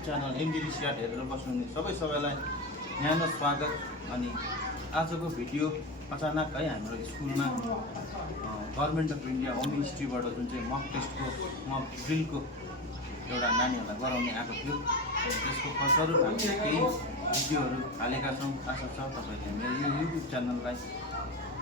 YouTube channel एमडिडी स्याट हेरेर बस्नुहुने सबैलाई न्यानो स्वागत। अनि आजको भिडियो अचानक है हाम्रो स्कुलमा गभर्नमेन्ट अफ इन्डिया होम मिनिस्ट्रीबाट जुन चाहिँ मक टेस्टको मक ड्रिलको एउटा नानीहरूलाई गराउने आएको थियो, त्यसको फलस्वरूप हामीले केही भिडियोहरू हालेका छौँ। आशा छ तपाईँहरूले मेरो यो युट्युब च्यानललाई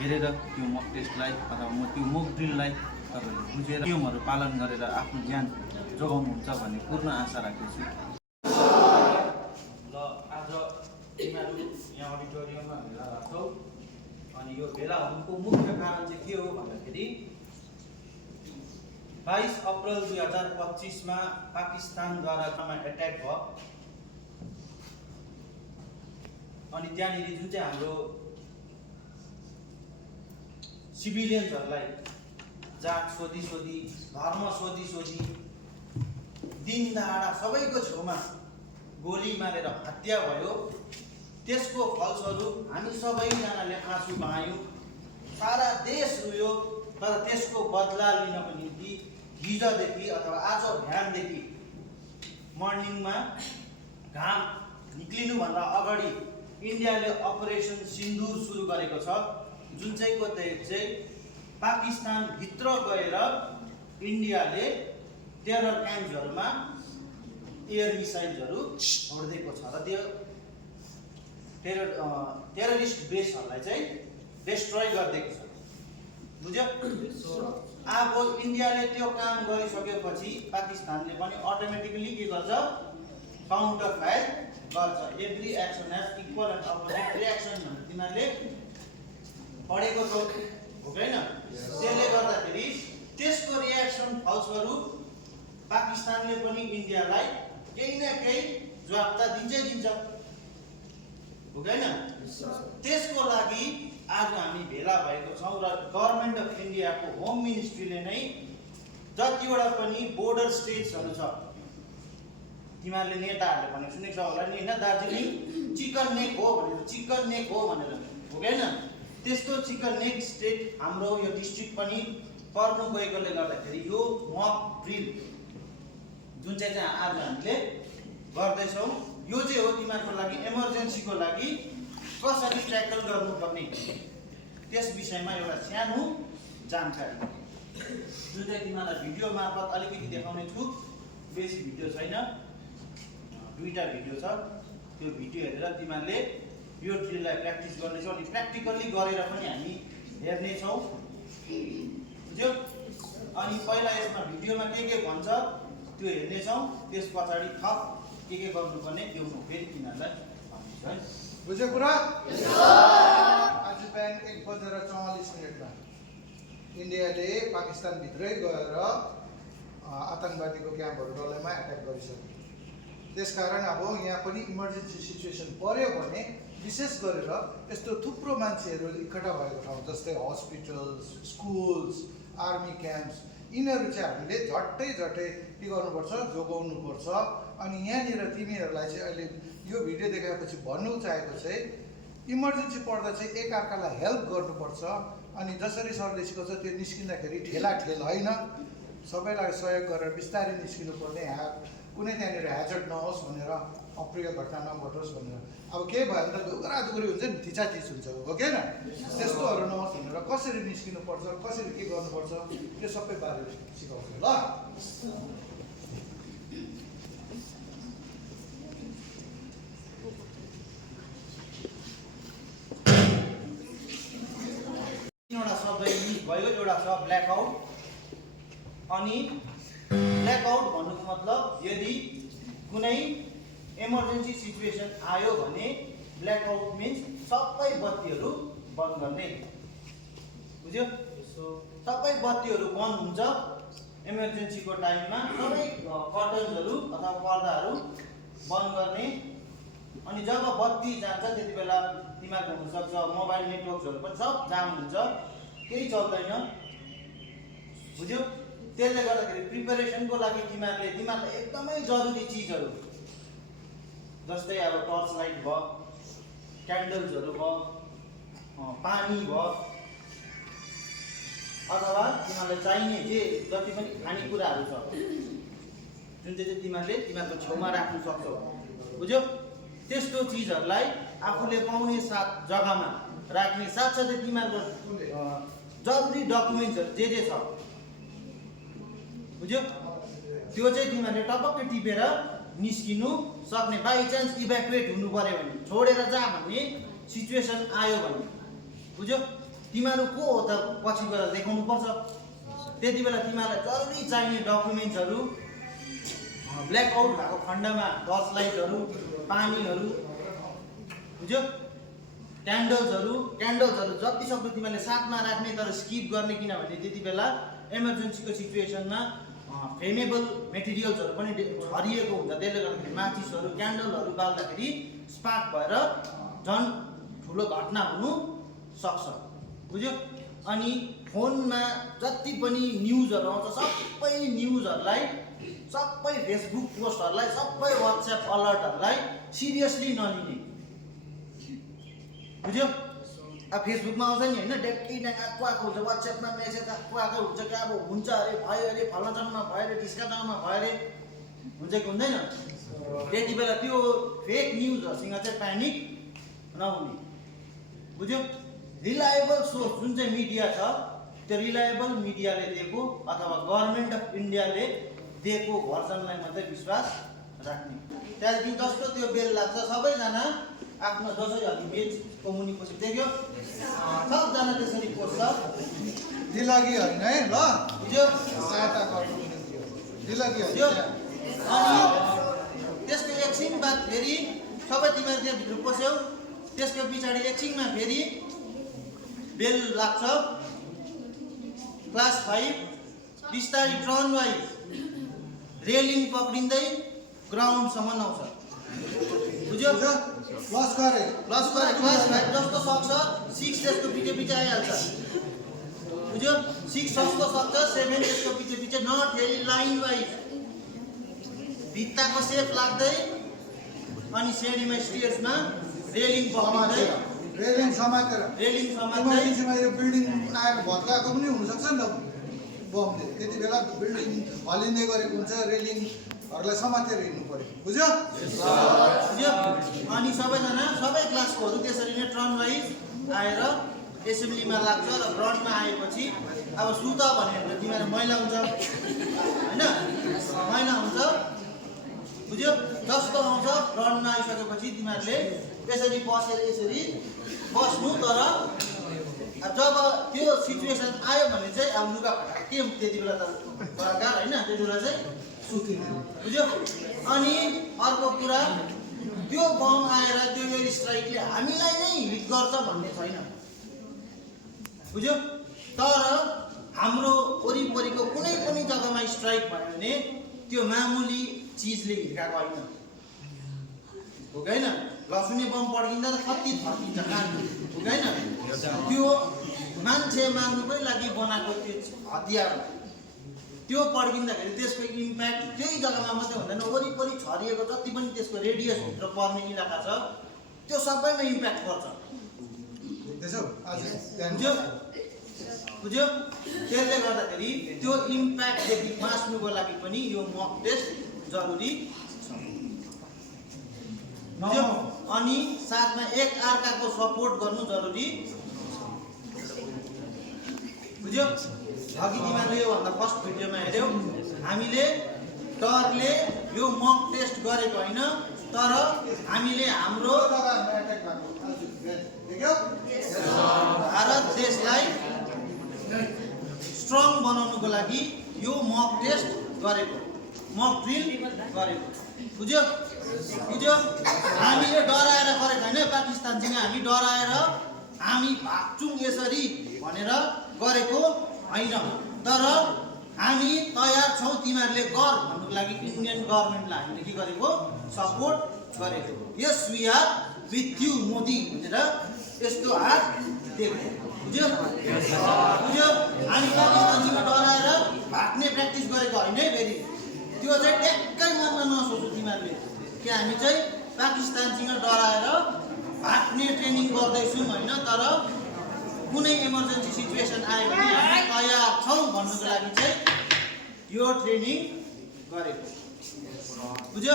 हेरेर त्यो मक टेस्टलाई अथवा त्यो मक ड्रिललाई तपाईँहरूले बुझेर नियमहरू पालन गरेर आफ्नो ज्यान जोगाउनुहुन्छ भन्ने पूर्ण आशा राख्दछु। ल आज तिमीहरू यहाँ अडिटोरियममा भेला भएको छौ। अनि यो भेला हुनुको मुख्य कारण चाहिँ के हो भन्दाखेरि 22 अप्रिल 2025 मा पाकिस्तानद्वारा एट्याक भयो। अनि त्यहाँनिर जुन चाहिँ हाम्रो सिभिलियन्सहरूलाई जात सोधी धर्म सोधी दिन दहाडा सबैको छेउमा गोली मारेर हत्या भयो। त्यसको फलस्वरूप हामी सबैजनाले आँसु बहायौँ, सारा देश रोयो। तर त्यसको बदला लिनको निम्ति हिजोदेखि अथवा आज बिहानदेखि मर्निङमा घाम निक्लिनुभन्दा अगाडि इन्डियाले अपरेसन सिन्दुर सुरु गरेको छ, जुन चाहिँको चाहिँ पाकिस्तानभित्र गएर इन्डियाले टेरर क्याम्प्सहरूमा एयर मिसाइल्सहरू छोडिदिएको छ र त्यो टेररिस्ट बेसहरूलाई चाहिँ डिस्ट्रोय गरिदिएको छ। बुझ्यो? अब इन्डियाले त्यो काम गरिसकेपछि पाकिस्तानले पनि अटोमेटिकली के गर्छ? काउन्टर फायर गर्छ। Every action has equal and opposite reaction भनेर तिमीहरूले पढेको छौ, हो हैन? त्यसले गर्दाखेरि त्यसको रिएक्सन फलस्वरूप पाकिस्तानले पनि इन्डियालाई केही न केही जवाब त दिन्छ, हो हैन? त्यसको लागि आज हामी भेला भएको छौँ र गभर्नमेन्ट अफ इन्डियाको होम मिनिस्ट्रीले नै जतिवटा पनि बोर्डर स्टेट्सहरू छ, तिमीहरूले नेताहरूले भनेको सुनेको छ होला नि होइन? दार्जिलिङ चिकन नेक हो भनेर, चिकन नेक हो भनेर, हो हैन? त्यस्तो चिकन नेक स्टेट हाम्रो यो डिस्ट्रिक्ट पनि पर्नु गएकोले गर्दाखेरि यो मक ड्रिल जुन चाहिँ आज हामीले गर्दैछौँ, यो चाहिँ हो तिमीहरूको लागि इमर्जेन्सीको लागि कसरी ट्याकल गर्नुपर्ने त्यस विषयमा एउटा सानो जानकारी जुन चाहिँ तिमीहरूलाई भिडियो मार्फत अलिकति देखाउने छु। बेसी भिडियो छैन, 2टा भिडियो छ। त्यो भिडियो हेरेर तिमीहरूले यो ड्रिललाई प्र्याक्टिस गर्नेछौ अनि प्र्याक्टिकल्ली गरेर पनि हामी हेर्नेछौँ, बुझ्यो? अनि पहिला यसमा भिडियोमा के भन्छ त्यो हेर्नेछौँ, त्यस पछाडि थप के गर्नुपर्ने त्यो म फेरि तिमीहरूलाई भन्छु है। बुझ्यो कुरा? आज बिहान 1:44 इन्डियाले पाकिस्तानभित्रै गएर आतङ्कवादीको क्याम्पहरू डल्लैमा एट्याक गरिसक्यो। त्यसकारण अब यहाँ पनि इमर्जेन्सी सिचुएसन पर्यो भने विशेष गरेर यस्तो थुप्रो मान्छेहरू इकट्ठा भएको ठाउँ जस्तै हस्पिटल्स, स्कुल्स, आर्मी क्याम्प्स, यिनीहरू चाहिँ हामीले झट्टै के गर्नुपर्छ? जोगाउनुपर्छ। अनि यहाँनिर तिमीहरूलाई चाहिँ अहिले यो भिडियो देखाएपछि भन्नु चाहेको चाहिँ इमर्जेन्सी पर्दा चाहिँ एकअर्कालाई हेल्प गर्नुपर्छ। अनि जसरी सरले सिकाउँछ त्यो निस्किँदाखेरि ठेलाठेल होइन, सबैलाई सहयोग गरेर बिस्तारै निस्किनु पर्ने, कुनै त्यहाँनिर ह्याजर्ड नहोस् भनेर, अप्रिय घटना नघटोस् भनेर। अब के भयो भने त दुगुरादुगुरी हुन्छ नि, थिचाथिच हुन्छ, हो कि होइन? त्यस्तोहरू नहोस् भनेर कसरी निस्किनुपर्छ, कसरी के गर्नुपर्छ त्यो सबै बारे सिकाउँछु ल। तीनवटा शब्द युज भयो। एउटा छ ब्ल्याकआउट। अनि ब्ल्याकआउट भन्नुको मतलब यदि कुनै इमर्जेन्सी सिचुएसन आयो भने ब्ल्याकआउट मिन्स सबै बत्तीहरू बन्द गर्ने, बुझ्यो? सबै बत्तीहरू बन्द हुन्छ इमर्जेन्सीको टाइममा, सबै कर्टन्सहरू अथवा पर्दाहरू बन्द गर्ने। अनि जब बत्ती जान्छ त्यति बेला तिमीहरूको हुनसक्छ मोबाइल नेटवर्क्सहरू पनि सब जाम हुन्छ, केही चल्दैन, बुझ्यो? त्यसले गर्दाखेरि प्रिपरेसनको लागि तिमीहरूलाई एकदमै जरुरी चिजहरू जस्तै अब टर्च लाइट भयो, क्यान्डल्सहरू भयो, पानी भयो, अथवा तिमीहरूलाई चाहिने जे जति पनि खानेकुराहरू छ जुन चाहिँ तिमीहरूले तिमीहरूको छेउमा राख्न सक्छौ, बुझ्यौ? त्यस्तो चिजहरूलाई आफूले पाउने जग्गामा राख्ने साथसाथै तिमीहरूको जरुरी डकुमेन्ट्सहरू जे छ, बुझ्यौ? त्यो चाहिँ तिमीहरूले टपक्कै टिपेर निस्किनु सक्ने। बाइचान्स इभ्याकुएट हुनु पर्यो भने, छोडेर जा भन्ने सिचुएसन आयो भने, बुझ्यौ? तिमीहरू को हो त पछि गएर देखाउनु पर्छ। त्यति बेला तिमीहरूलाई जरुरी चाहिने डकुमेन्ट्सहरू, ब्ल्याकआउट भएको खण्डमा टर्च लाइटहरू, पानीहरू, बुझ्यौ? क्यान्डल्सहरू जति सक्दो तिमीहरूले साथमा राख्ने, तर स्किप गर्ने, किनभने त्यति बेला इमर्जेन्सीको सिचुएसनमा फ्लेमेबल मेटेरियल्सहरू पनि छरिएको हुन्छ। त्यसले गर्दाखेरि माचिसहरू, क्यान्डलहरू बाल्दाखेरि स्पार्क भएर झन् ठुलो घटना हुनु सक्छ, बुझ्यौ? अनि फोनमा जति पनि न्युजहरू आउँछ सबै न्युजहरूलाई, सबै फेसबुक पोस्टहरूलाई, सबै वाट्सएप अलर्टहरूलाई सिरियसली नलिने, बुझ्यौ? अब फेसबुकमा आउँछ नि होइन, डेक्की डाँगा कुवाको हुन्छ, वाट्सएपमा मेसेज कुवाको हुन्छ, क्या अब हुन्छ अरे, भयो अरे, फल्ना जग्गामा भयो अरे, ढिस्का जग्गामा भयो अरे, हुन्छ कि हुँदैन? त्यति बेला त्यो फेक न्युजहरूसँग चाहिँ प्यानिक नहुने, बुझ्यौ? रिलायबल सोर्स जुन चाहिँ मिडिया छ, त्यो रिलायबल मिडियाले दिएको अथवा गभर्मेन्ट अफ इन्डियाले दिएको भर्जनलाई मात्रै विश्वास राख्ने। त्यहाँदेखि जस्तो त्यो बेल लाग्छ, सबैजना आफ्नो जसरी हामी बेचको मुनि पोस्ट देख्यो, सबजना त्यसरी पोस्छ। दिलगी होइन है, ल बुझ्यो? सहायता गर्नु दिलगी बुझ्यो? होइन। अनि त्यसको एकछिन बाद फेरि सबै तिमीहरू त्यहाँभित्र पस्यौ, त्यसको पछाडि एकछिनमा फेरि बेल लाग्छ, क्लास 5 बिस्तारै टर्न वाइज रेलिङ पक्रिँदै ग्राउन्डसम्म आउँछ, बुझ्यो? प्लस गरे क्लास 5 जस्तो सक्छ 6 त्यसको पछि आइहाल्छ, बुझ्यो? 6 जस्तो सक्छ 7 त्यसको पछि नट फेरि लाइन वाइज भित्ताको सेप लाग्दै अनि सेडीमा स्टेयर्समा रेलिङ पक्रिँदै रेलिङ समातेर इमर्जेन्सीमा यो बिल्डिङ आएर भत्काएको पनि हुनसक्छ नि त बमले। त्यति बेला बिल्डिङ हल्लिँदै गरेको हुन्छ, रेलिङहरूलाई समातेर हिँड्नु पर्यो, बुझ्यो? बुझ्यो? अनि सबैजना सबै क्लासकोहरू त्यसरी नै टर्न वाइज आएर एसेम्ब्लीमा लाग्छ र फ्रन्टमा आएपछि अब सुत भन्यो भने तिमीहरू मैला हुन्छ होइन, मैला हुन्छ, बुझ्यो? जस्तो आउँछ फ्रन्टमा आइसकेपछि तिमीहरूले यसरी बसेर यसरी बस्नु। तर जब त्यो सिचुएसन आयो भने चाहिँ अब लुगा फटाएको के त्यति बेला त बराबर होइन, त्यति बेला चाहिँ सुतिने, बुझ्यो? अनि अर्को कुरा, त्यो बम आएर त्यो एयर स्ट्राइकले हामीलाई नै हिट गर्छ भन्ने छैन, बुझ्यो? तर हाम्रो वरिपरिको कुनै पनि जग्गामा स्ट्राइक भयो भने त्यो मामुली चिजले हिर्काएको होइन, हो कि होइन? लसुने बम पड्किँदा त कति थर्किन्छ कान, हो कि होइन? त्यो मान्छे मार्नुकै लागि बनाएको त्यो हतियार, त्यो पड्किँदाखेरि त्यसको इम्प्याक्ट त्यही जग्गामा मात्रै हुँदैन, वरिपरि छरिएको जति पनि त्यसको रेडियसभित्र पर्ने इलाका छ त्यो सबैमा इम्प्याक्ट पर्छ, बुझ्यो? बुझ्यो? त्यसले गर्दाखेरि त्यो इम्प्याक्टदेखि बाँच्नुको लागि पनि यो मक टेस्ट जरुरी छ, बुझ्यो? अनि साथमा एक अर्काको सपोर्ट गर्नु जरुरी, बुझ्यो? अघि तिमीहरूले योभन्दा फर्स्ट भिडियोमा हेऱ्यौ, हामीले डरले यो मक टेस्ट गरेको होइन, तर हामीले हाम्रो भारत देशलाई स्ट्रङ बनाउनुको लागि यो मक टेस्ट गरेको, मक ड्रिल गरेको, बुझ्यो? बुझ्यो? हामीले डराएर गरेको होइन, पाकिस्तानसँग हामी डराएर हामी भाग्छौँ यसरी भनेर गरेको होइन, तर हामी तयार छौँ तिमीहरूले गर भन्नुको लागि इन्डियन गभर्मेन्टलाई हामीले के गरेको, सपोर्ट गरेको। Yes we are with you Modi भनेर यस्तो हात देख्यो, बुझ्यो? बुझ्यो? हामी पाकिस्तानसँग डराएर भाग्ने प्र्याक्टिस गरेको होइन है, फेरि त्यो चाहिँ ट्याक्कै मनमा नसोच्नु तिमीहरूले कि हामी चाहिँ पाकिस्तानसँग डराएर भाग्ने ट्रेनिङ गर्दैछौँ होइन, तर कुनै इमर्जेन्सी सिचुएसन आयो भने हामी तयार छौँ भन्नुको लागि चाहिँ यो ट्रेनिङ गरेको। बुझ्यो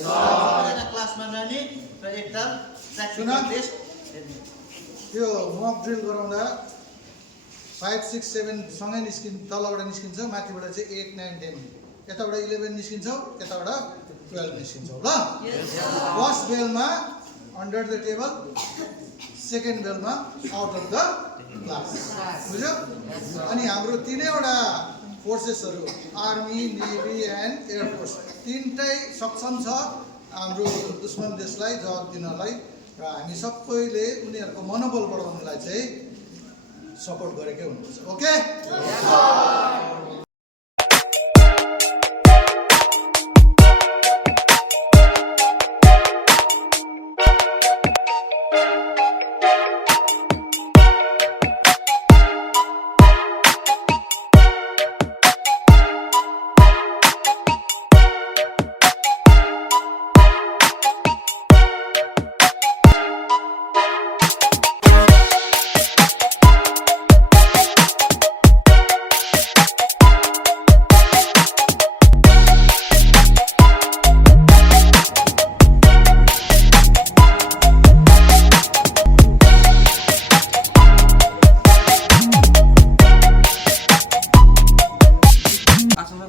सबैजना क्लासमा जाने र एकताल सुन। प्र्याक्टिकल टेस्ट हेर्ने त्यो मक ड्रिल गराउँदा 5, 6, 7 सँगै तलबाट निस्किन्छ, माथिबाट चाहिँ 8, 9, 10 यताबाट 11 निस्किन्छौ, यताबाट 12 निस्किन्छौ ल। फर्स्ट बेलमा अन्डर द टेबल, सेकेन्ड बेलमा आउट अफ द क्लास, बुझ्यो। अनि हाम्रो तिनैवटा फोर्सेसहरू आर्मी, नेभी एन्ड एयरफोर्स तिनटै सक्षम छ हाम्रो दुश्मन देशलाई जवाब दिनलाई, र हामी सबैले उनीहरूको मनोबल बढाउनलाई चाहिँ सपोर्ट गरेकै हुनुपर्छ। ओके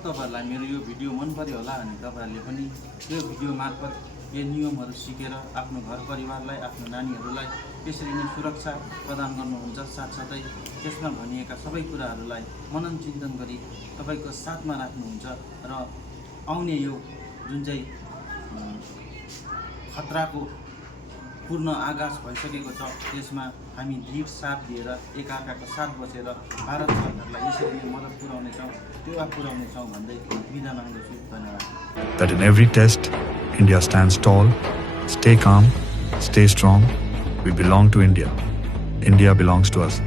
तपाईँहरूलाई मेरो यो भिडियो मन पर्यो होला अनि तपाईँहरूले पनि यो भिडियो मार्फत यो नियमहरू सिकेर आफ्नो घर परिवारलाई, आफ्नो नानीहरूलाई त्यसरी नै सुरक्षा प्रदान गर्नुहुन्छ। साथसाथै त्यसमा भनिएका सबै कुराहरूलाई मनन चिन्तन गरी तपाईँको साथमा राख्नुहुन्छ र आउने यो जुन चाहिँ खतराको पूर्ण आगाज भइसकेको छ त्यसमा हामी दृढ साथ दिएर एकअर्काको साथ बसेर भारत सरकारलाई यसरी नै मद्दत पुर्याउनेछौँ, टेवा पुर्याउनेछौँ भन्दै बिदा माग्दछु। धन्यवाद। That in every test, India stands tall, stay calm, stay strong. We belong to India. India belongs to us.